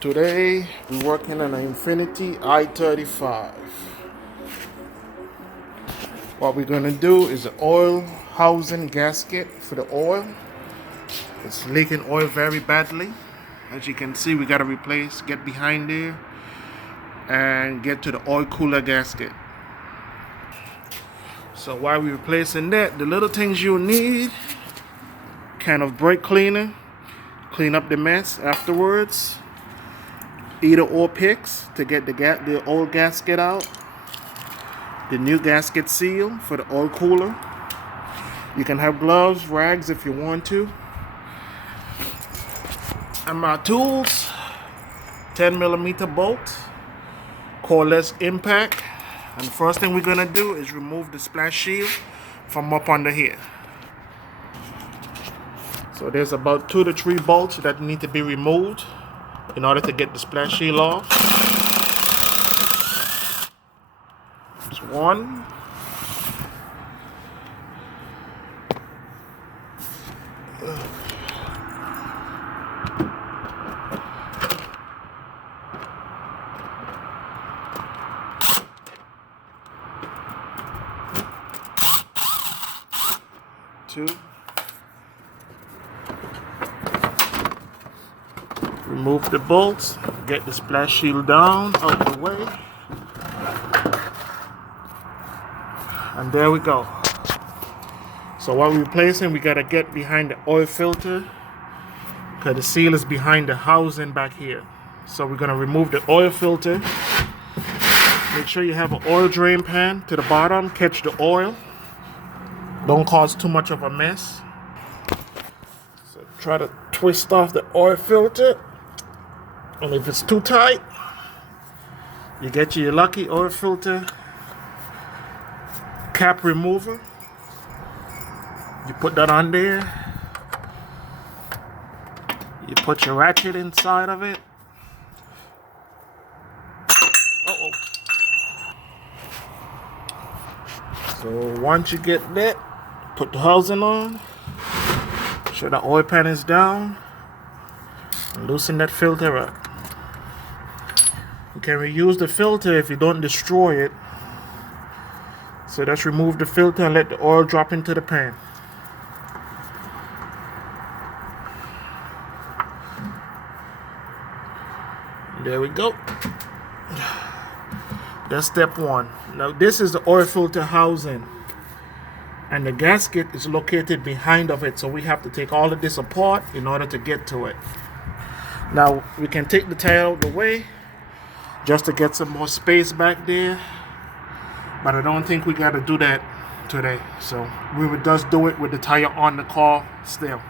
Today we're working on an Infiniti I-35. What we're going to do is an oil housing gasket for the oil. It's leaking oil very badly. As you can see, we got to get behind there and get to the oil cooler gasket. So while we're replacing that, the little things you'll need, can of brake cleaner, clean up the mess afterwards. Either or picks to get the old gasket out. The new gasket seal for the oil cooler. You can have gloves, rags if you want to. And my tools, 10mm bolt, coreless impact. And the first thing we're gonna do is remove the splash shield from up under here. So there's about 2 to 3 bolts that need to be removed in order to get the splash shield off. There's 1. 2. Remove the bolts, get the splash shield down, out the way. And there we go. So while we're replacing, we gotta get behind the oil filter because the seal is behind the housing back here. So we're gonna remove the oil filter. Make sure you have an oil drain pan to the bottom, catch the oil. Don't cause too much of a mess. So try to twist off the oil filter. And if it's too tight, you get your lucky oil filter cap remover. You put that on there. You put your ratchet inside of it. Uh-oh. So once you get that, put the housing on. Make sure the oil pan is down. And loosen that filter up. You can reuse the filter if you don't destroy it. So just remove the filter and let the oil drop into the pan. There we go. That's step 1. Now this is the oil filter housing. And the gasket is located behind of it. So we have to take all of this apart in order to get to it. Now we can take the tire out of the way just to get some more space back there. But I don't think we got to do that today. So we would just do it with the tire on the car still.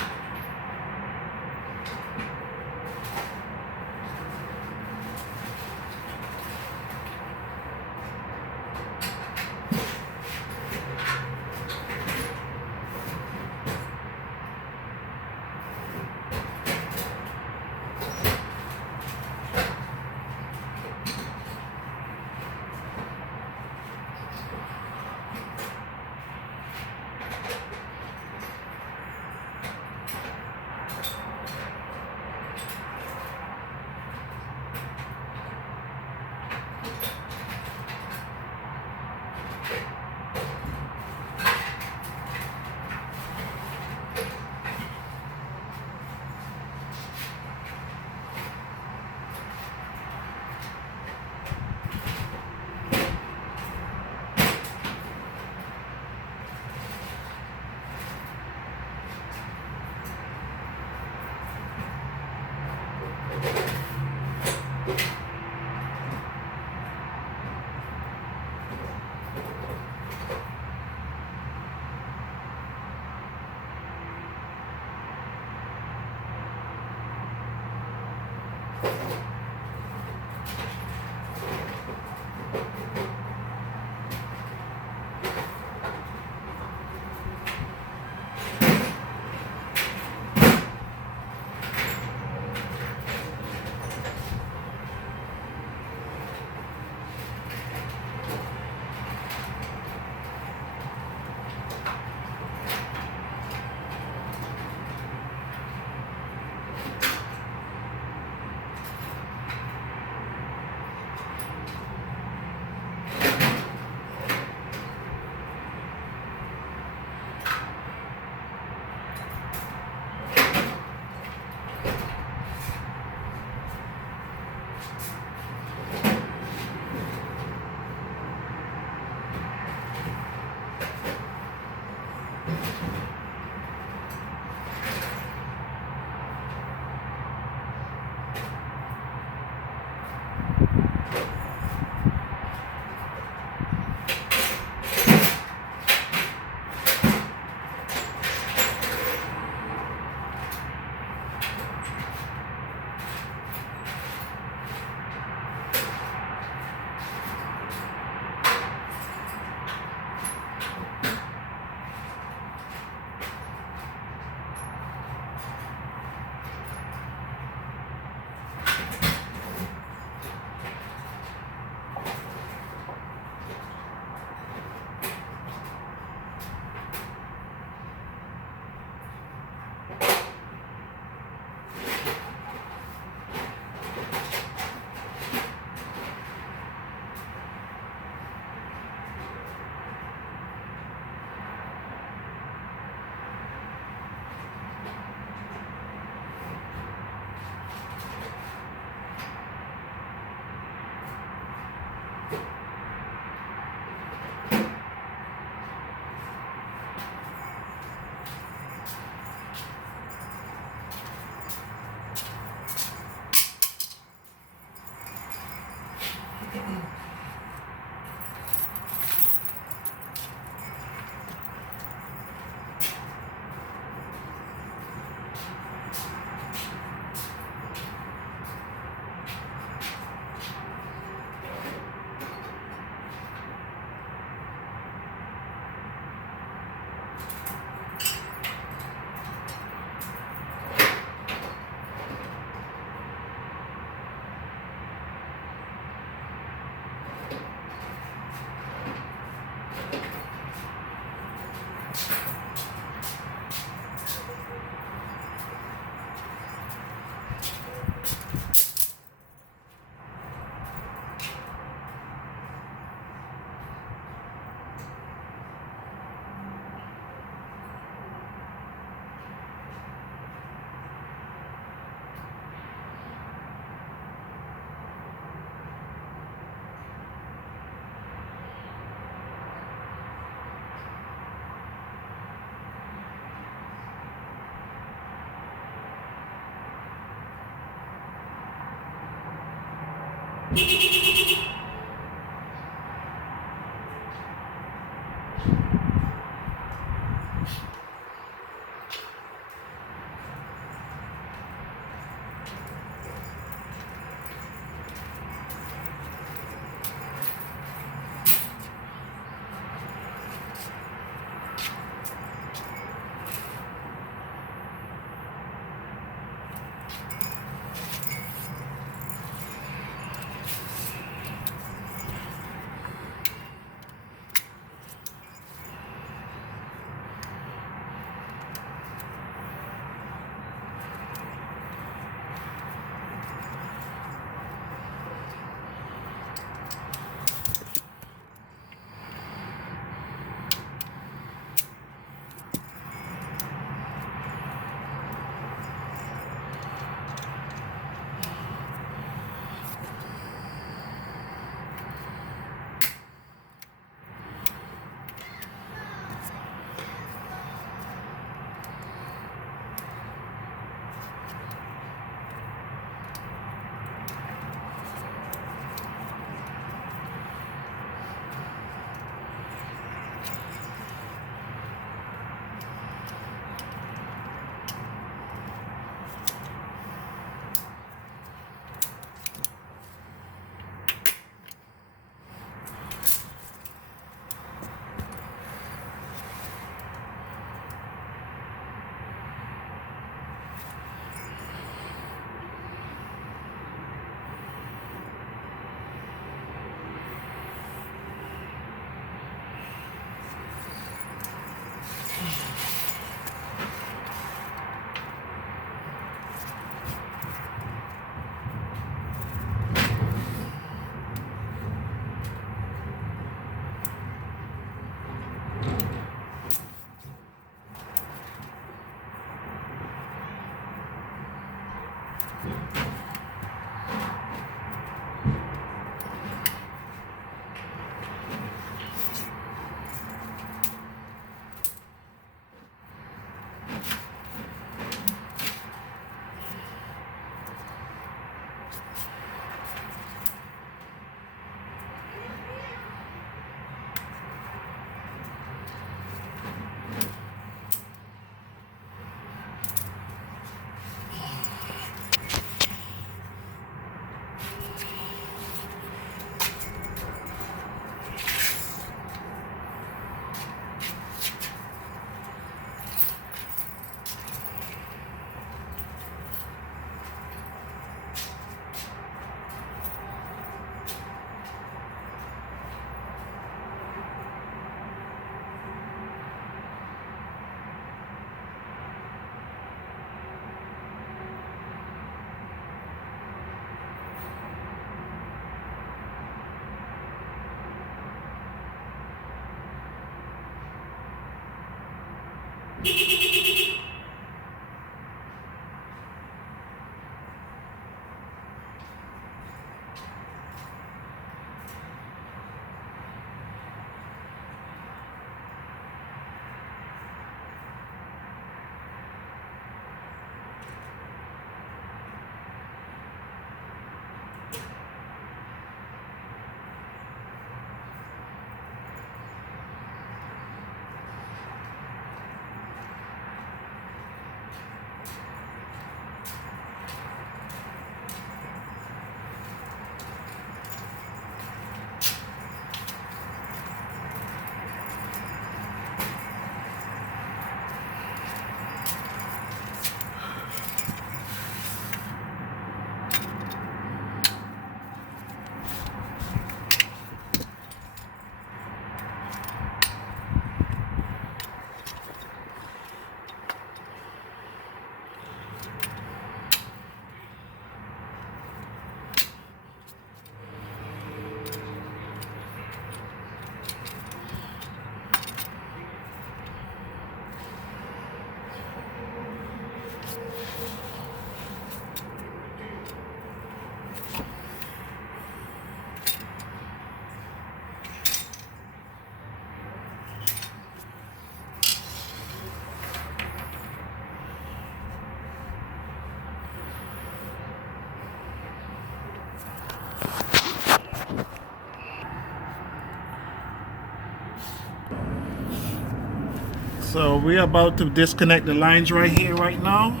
So we're about to disconnect the lines right here, right now,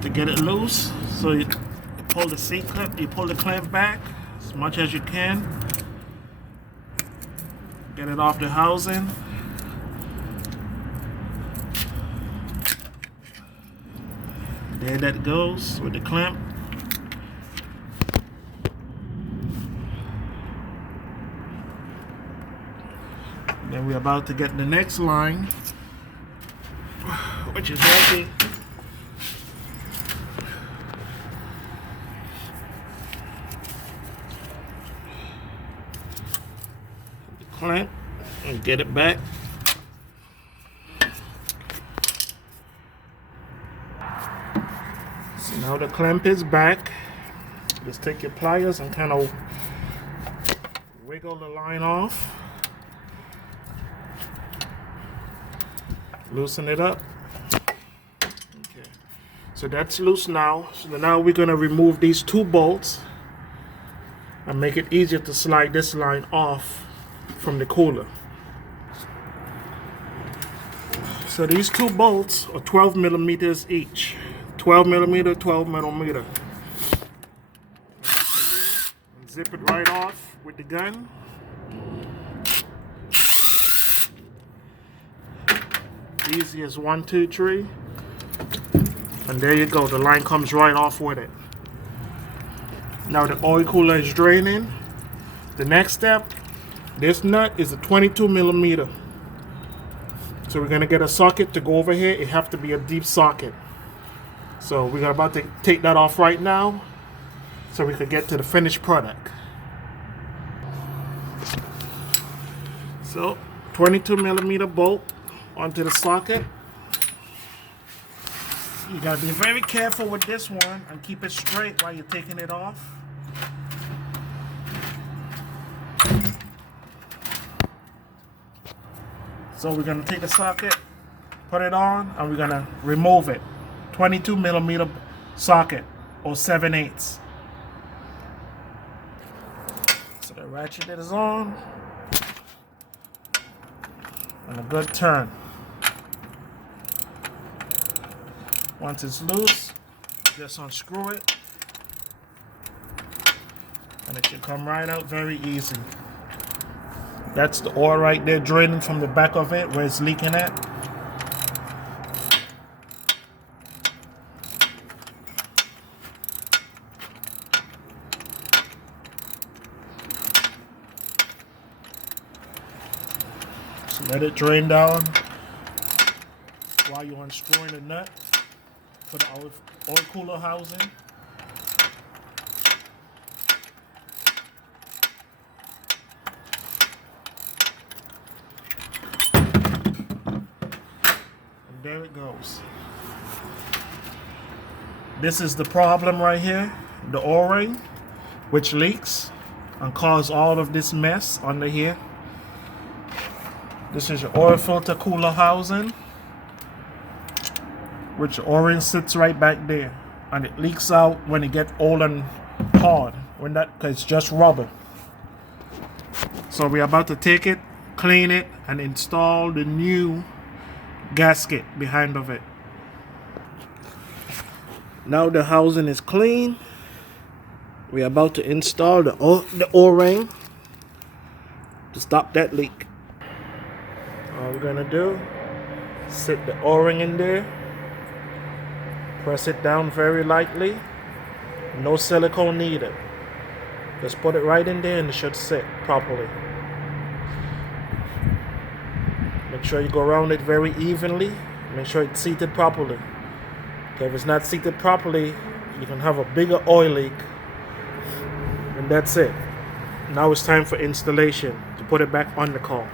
to get it loose. So you pull the C clip, you pull the clamp back as much as you can. Get it off the housing. There that goes with the clamp. Then we're about to get the next line, which is right here. The clamp and get it back. So now the clamp is back. Just take your pliers and kind of wiggle the line off. Loosen it up. Okay, so that's loose now. So now we're going to remove these two bolts and make it easier to slide this line off from the cooler. So these two bolts are 12 millimeters each. 12 millimeter, 12 millimeter. And zip it right off with the gun. Easy as 1, 2, 3, and there you go. The line comes right off with it. Now the oil cooler is draining. The next step, this nut is a 22 millimeter. So we're gonna get a socket to go over here. It have to be a deep socket. So we're about to take that off right now, so we could get to the finished product. So 22 millimeter bolt onto the socket. You gotta be very careful with this one and keep it straight while you're taking it off. So we're gonna take the socket, put it on, and we're gonna remove it. 22mm socket or 7/8. So the ratchet is on. And a good turn. Once it's loose, just unscrew it. And it should come right out very easy. That's the oil right there draining from the back of it where it's leaking at. So let it drain down while you're unscrewing the nut for the oil cooler housing. There it goes. This is the problem right here, the O-ring, which leaks and cause all of this mess under here. This is your oil filter cooler housing, which the O-ring sits right back there, and it leaks out when it gets old and hard, because it's just rubber. So we're about to take it, clean it, and install the new gasket behind of it. Now the housing is clean. We're about to install the O-ring to stop that leak. All we're gonna do, sit the O-ring in there, press it down very lightly, no silicone needed. Just put it right in there and it should sit properly. Make sure you go around it very evenly. Make sure it's seated properly. Okay, if it's not seated properly, you can have a bigger oil leak. And that's it. Now it's time for installation to put it back on the car.